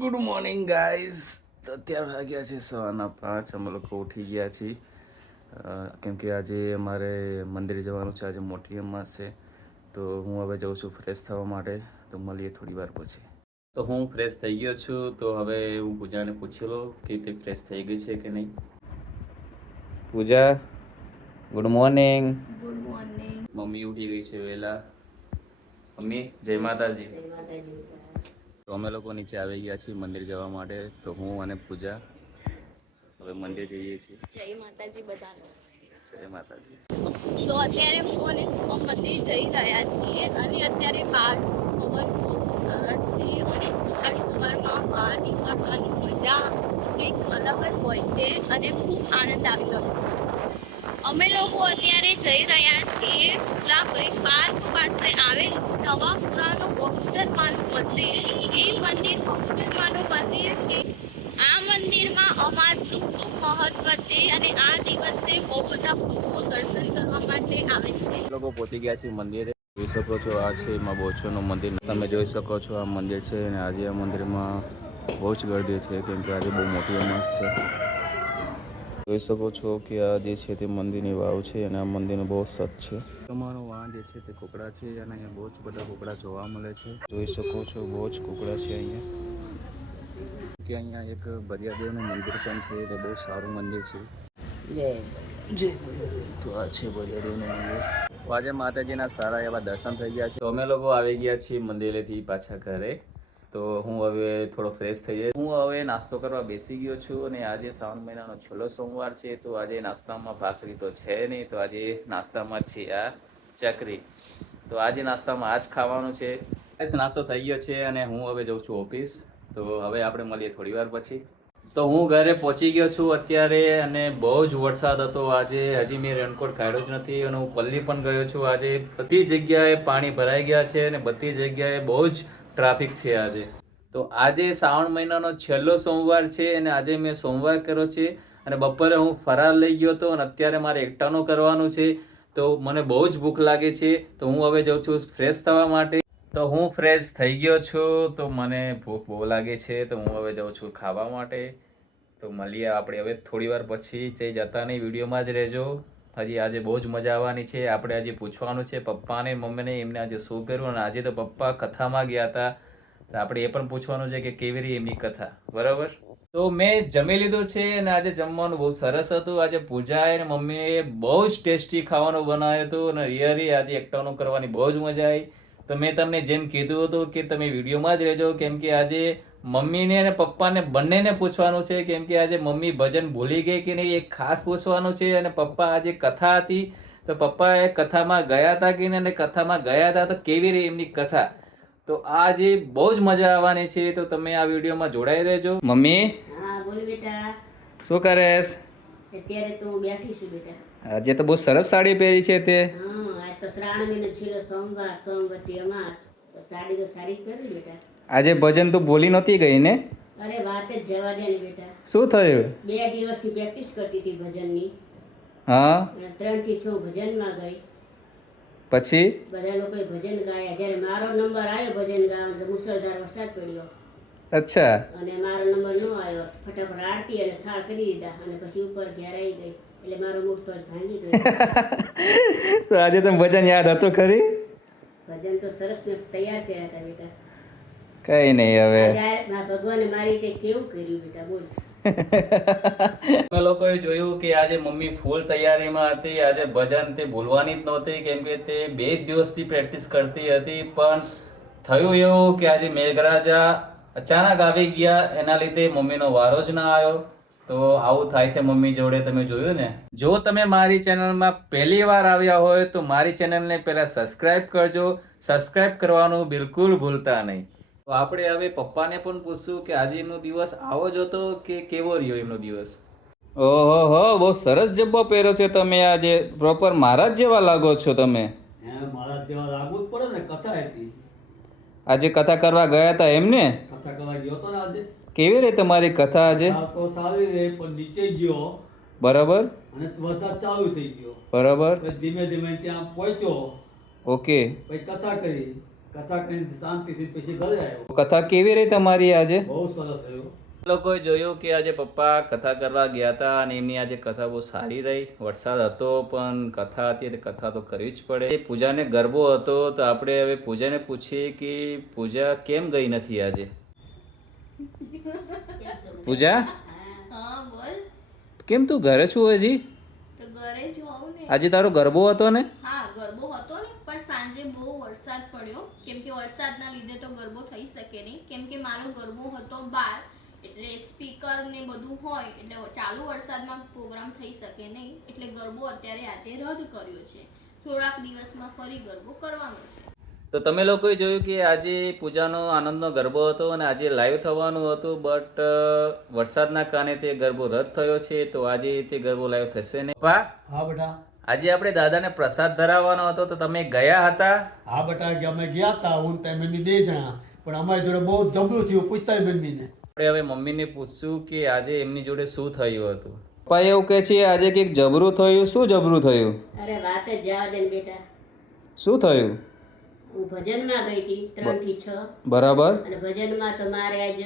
Good morning guys. તો અત્યારે વાગ્યા છે 5:15. અમે લોકો ઉઠી ગયા છીએ કેમ કે આજે અમારે મંદિરે જવાનું છે. આજે મોટી અમાસ છે તો હું હવે જાઉં છું ફ્રેશ થવા માટે. તો મળીએ થોડી વાર પછી. તો હું ફ્રેશ થઈ ગયો છું. તો હવે હું પૂજાને પૂછી લઉં કે તે ફ્રેશ થઈ ગઈ છે કે નહીં. Pooja, good morning. Good morning. Mummy ઉઠી ગઈ છે વહેલા. મમ્મી જય માતાજી. તો અમે લોકો નીચે આવી ગયા છીએ મંદિર જવા માટે. તો હું અને પૂજા હવે મંદિર જઈએ છીએ. જય માતાજી બધાને. જય માતાજી. તો અત્યારે હું અને શુભમ મંદિર જઈ રહ્યા છીએ અને અત્યારે બહારનું પવન બહુ સરસ છે અને સવારમાં બહાર નીકળવાની મજા કંઈક અલગ જ હોય છે અને ખૂબ આનંદ આવી રહ્યો છે. અમે લોકો અત્યારે જઈ રહ્યા છીએ ગુલાબભાઈ પાર્ક પાસે આવેલ નવાપુરાનું બહુચરમાનું મંદિર. એ મંદિર બહુચરમાનું મંદિર છે. આ મંદિરમાં અમાસનું ખૂબ મહત્વ છે અને આ દિવસે બહુ બધા ભક્તો દર્શન કરવા માટે આવે છે. લોકો પહોંચી ગયા છે મંદિરે. જોઈ શકો છો આ છે એમાં બહુચરનું મંદિર. તમે જોઈ શકો છો આ મંદિર છે અને આજે આ મંદિરમાં બહુ જ ગરદી છે કેમ કે આજે બહુ મોટી અમાસ છે. જોઈ શકો છો કે આ જે છે તે મંદિરની વાવ છે અને આ મંદિરનું બહુ સત છે. તમારો આ જે છે તે કુકડા છે અને અહીંયા બહુ જ બધા કુકડા જોવા મળે છે. જોઈ શકો છો બહુ જ કુકડા છે અહીંયા. કે અહીંયા એક બરિયાદેવનું મંદિર પણ છે. એટલે બહુ સારું મંદિર છે. જય તો આ છે બરિયાદેવનું મંદિર. તો આજે માતાજીના સારા એવા દર્શન થઈ ગયા છે. તો અમે લોકો આવી ગયા છીએ મંદિરેથી પાછા ઘરે. તો હું હવે થોડો ફ્રેશ થઈ જાય. હું હવે નાસ્તો કરવા બેસી ગયો છું અને આજે શ્રાવણ મહિનાનો છેલ્લો સોમવાર છે. તો આજે નાસ્તામાં ભાખરી તો છે નહીં. તો આજે નાસ્તામાં છે આ ચકરી. તો આજે નાસ્તામાં આ જ ખાવાનું છે. નાસ્તો થઈ ગયો છે અને હું હવે જઉં છું ઓફિસ. તો હવે આપણે મળીએ થોડી વાર પછી. તો હું ઘરે પહોંચી ગયો છું અત્યારે અને બહુ જ વરસાદ હતો આજે. હજી મેં રેનકોટ કાઢ્યો જ નથી અને હું પલ્લી પણ ગયો છું. આજે બધી જગ્યાએ પાણી ભરાઈ ગયા છે અને બધી જગ્યાએ બહુ જ ટ્રાફિક છે આજે. તો આજે શ્રાવણ મહિનાનો છેલ્લો સોમવાર છે અને આજે મેં સોમવાર કર્યો છે અને બપોરે હું ફરાર લઈ ગયો હતો અને અત્યારે મારે એકટાણું કરવાનું છે. તો મને બહુ જ ભૂખ લાગે છે. તો હું હવે જાઉં છું ફ્રેશ થવા માટે. તો હું ફ્રેશ થઈ ગયો છું. તો મને ભૂખ બહુ લાગે છે. તો હું હવે જાઉં છું ખાવા માટે. તો મળીએ આપણે હવે થોડી વાર પછી. જઈ જતા નહીં, વિડીયોમાં જ રહેજો. હજી આજે બહુ જ મજા આવવાની છે. આપણે હજી પૂછવાનું છે પપ્પાને મમ્મીને એમને આજે શું કર્યું. અને આજે તો પપ્પા કથામાં ગયા હતા. તો આપણે એ પણ પૂછવાનું છે કે કેવી રહી એમની કથા. બરાબર. તો મેં જમી લીધું છે અને આજે જમવાનું બહુ સરસ હતું. આજે પૂજાએ અને મમ્મીએ બહુ જ ટેસ્ટી ખાવાનું બનાવ્યું હતું અને રિયલી આજે એકટાણું કરવાની બહુ જ મજા આવી. તો મેં તમને જેમ કીધું હતું કે તમે વિડીયોમાં જ રહેજો કેમ કે આજે મમ્મીને અને પપ્પાને બંનેને પૂછવાનું છે કેમ કે આજે મમ્મી ભજન ભૂલી ગઈ કે નહીં એ ખાસ પૂછવાનું છે. અને પપ્પા આજે કથા હતી તો પપ્પાએ કથામાં ગયા હતા કે નહીં અને કથામાં ગયા હતા તો કેવી રહી એમની કથા. તો આજે બહુ જ મજા આવવાની છે. તો તમે આ વિડીયોમાં જોડાઈ રહેજો. મમ્મી હા બોલ બેટા. શું કરેશ? અત્યારે તો હું બેઠી છું બેટા. આજે તો બહુ સરસ સાડી પહેરી છે તે. હા આજ તો શ્રાવણ મહિનો છેલ્લો સોમવાર, સોમવતી અમાસ. તો સાડી તો સારી જ પહેરી બેટા. આજે ભજન તો બોલી નહોતી ગઈ ને? અરે વાત જ જવા દે ને બેટા. શું થયું? 2 દિવસથી પ્રેક્ટિસ કરતી હતી ભજનની. હા 3 થી 6 ભજનમાં ગઈ. પછી બધા લોકોએ ભજન ગાયા. જ્યારે મારો નંબર આવ્યો ભજન ગાવાનો તો મુસળધાર વરસાદ પડ્યો. અચ્છા. અને મારો નંબર ન આવ્યો. ફટાફટ આરતી અને થાળ કરી દીધા અને પછી ઉપર ઘેર આવી ગઈ. એટલે મારો મૂડ તો જ ભાંગી ગયો. તો આજે તમે ભજન યાદ હતું ખરી? ભજન તો સરસ મેં તૈયાર કર્યા હતા બેટા. કઈ નહીં હવે. ભગવાને મારી રીતે કેવું કર્યું બેટા બોલ. અમે લોકોએ જોયું કે આજે મમ્મી ફૂલ તૈયારીમાં હતી. આજે ભજન તે ભૂલવાની જ નહોતી કેમ કે તે 2 દિવસથી પ્રેક્ટિસ કરતી હતી. પણ થયું એવું કે આજે મેઘરાજા અચાનક આવી ગયા એના લીધે મમ્મીનો વારો જ ના આવ્યો. તો આવું થાય છે મમ્મી જોડે. તમે જોયું ને. જો તમે મારી ચેનલમાં પહેલી વાર આવ્યા હોય તો મારી ચેનલને પહેલા સબસ્ક્રાઇબ કરજો. સબસ્ક્રાઇબ કરવાનું બિલકુલ ભૂલતા નહીં. તો આપણે હવે પપ્પાને પણ પૂછશું કે આજે એમનો દિવસ આવો જ હતો કે કેવો રહ્યો એમનો દિવસ. ઓહો હો બહુ સરસ જબ્બો પહેર્યો છે તમે. આજે પ્રોપર મારા જ જેવા લાગો છો તમે. મારા જેવા લાગવું જ પડે ને. કથા હતી આજે કથા કરવા ગયા હતા એમને? કથા કરવા ગયો તો ને આજે. કેવી રહી તમારી કથા આજે? કથા તો સારી રહી પણ નીચે ગયો બરાબર. અને વરસાદ ચાલુ થઈ ગયો. બરાબર. પછી ધીમે ધીમે ત્યાં પહોંચ્યો. ઓકે. પછી કથા કરી. કથા કઈ શાંતિથી પછી ઘરે આવ્યો. કથા કેવી રહી તમારી આજે? બહુ સરસ રહ્યું. લોકોએ જોયું કે આજે પપ્પા કથા કરવા ગયા હતા અને એમની આજે કથા બહુ સારી રહી. વરસાદ હતો પણ કથા હતી એટલે કથા તો કરવી જ પડે. પૂજાને ગરબો હતો તો આપણે હવે પૂજાને પૂછીએ કે પૂજા કેમ ગઈ નથી આજે? પૂજા, હા બોલ. કેમ તું ઘરે છું હજી? તો ઘરે જ હોઉં ને. આજે તારો ગરબો હતો ને? હા ગરબો હતો ને, પણ સાંજે બહુ વરસાદ પડ્યો. કેમ કે વરસાદના લીધે તો ગરબો થઈ શકે નહીં. કેમ કે મારો ગરબો હતો બહાર, એટલે સ્પીકર ને બધું હોય એટલે ચાલુ વરસાદમાં પ્રોગ્રામ થઈ શકે નહીં. એટલે ગરબો અત્યારે આજે રદ કર્યો છે. થોડાક દિવસમાં ફરી ગરબો કરવાનો છે. તો તમે લોકોએ જોયું કે આજે પૂજાનો આનંદનો ગરબો હતો અને આજે લાઈવ થવાનું હતું, બટ વરસાદના કારણે તે ગરબો રદ થયો છે. તો આજે તે ગરબો લાઈવ થશે નહીં. પપ્પા, હા બેટા. આજે આપણે દાદાને પ્રસાદ ધરાવવાનો હતો તો તમે ગયા હતા? હા બેટા, કે અમે ગયા હતા હું ને મમ્મી 2 જણા, પણ અમારી જોડે બહુ જબરું થયું. પૂછતા મમ્મીને. આપણે હવે મમ્મીને પૂછશું કે આજે એમની જોડે શું થયું હતું. પપ્પા એવું કહે છે આજે કંઈક જબરું થયું. શું જબરું થયું? અરે વાત જ જવા દે ને બેટા. શું થયું? હું ભજનમાં ગઈ હતી 3 થી 6. બરાબર અને ભજનમાં તો મારે આજ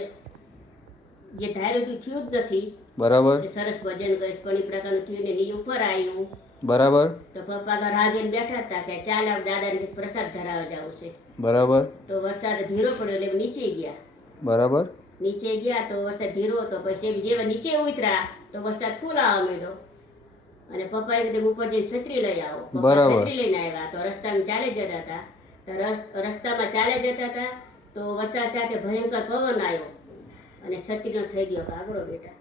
જે ધાર્યું હતું થયું જ નથી. બરાબર કે સરસ ભજન ગઈશ પણ એ પ્રકારનું થયું ને ની ઉપર આવ્યું. બરાબર તો પપ્પા તો રાજે બેઠા હતા કે ચાલ આપ દાદાને પ્રસાદ ધરાવવા જવું છે. બરાબર તો વરસાદ ધીરો પડ્યો એટલે નીચે ગયા. બરાબર નીચે ગયા તો વરસાદ ધીરો હતો. પછી જેવા નીચે ઉતર્યા તો વરસાદ ફૂલ આવવા માંડ્યો. અને પપ્પાએ કીધું ઉપર જઈને છત્રી લઈ આવો. પપ્પા બરાબર. છત્રી લઈને આવ્યા. તો રસ્તામાં ચાલે જતા હતા. તો રસ્તામાં ચાલે જતા હતા તો વરસાદ સાથે ભયંકર પવન આવ્યો અને છત્રીનો થઈ ગયો કાગડો બેટા.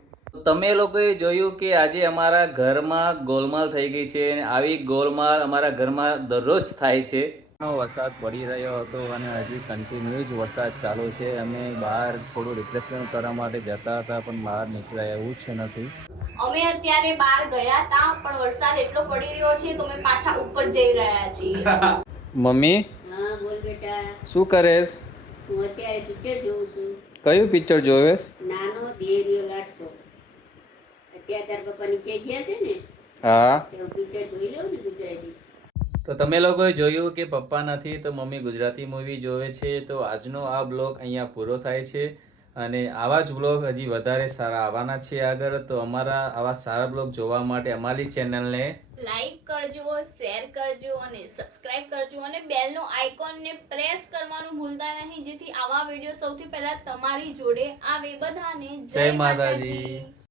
તમે લોકોએ જોયું કે આજે અમારા ઘરમાં ગોલમાલ થઈ ગઈ છે અને આવી ગોલમાલ અમારા ઘરમાં દરરોજ થાય છે. વરસાદ પડી રહ્યો હતો અને હજી કન્ટિન્યુ જ વરસાદ ચાલુ છે. અમે બહાર થોડું રિપ્લેસમેન્ટ કરવા માટે જતા હતા પણ બહાર નીકળ્યા એવું જ નથી. અમે અત્યારે બહાર ગયા હતા પણ વરસાદ એટલો પડી રહ્યો છે તો અમે પાછા ઉપર જઈ રહ્યા છીએ. મમ્મી, હા બોલ બેટા. શું કરેશ? હું અત્યારે પિક્ચર જોઉં છું. કયું પિક્ચર જોવેશ? નાનો દેરિયો લાટકો. અત્યારે તાર પપ્પા નીચે ગયા છે ને હા. તો પિક્ચર જોઈ લઉં ને ગુજરાતી. તો તમે લોકોએ જોયું કે પપ્પા નથી તો મમ્મી ગુજરાતી મૂવી જોવે છે. તો આજનો આ બ્લોગ અહીંયા પૂરો થાય છે અને આવા જ બ્લોગ હજી વધારે સારા આવવાના છે આગળ. તો અમારા આવા સારા બ્લોગ જોવા માટે અમારી ચેનલને લાઈક કરજો, શેર કરજો અને સબસ્ક્રાઇબ કરજો અને બેલનો આઇકોનને પ્રેસ કરવાનું ભૂલતા નહીં જેથી આવા વિડીયો સૌથી પહેલા તમારી જોડે આવે. બધાને જય માતાજી.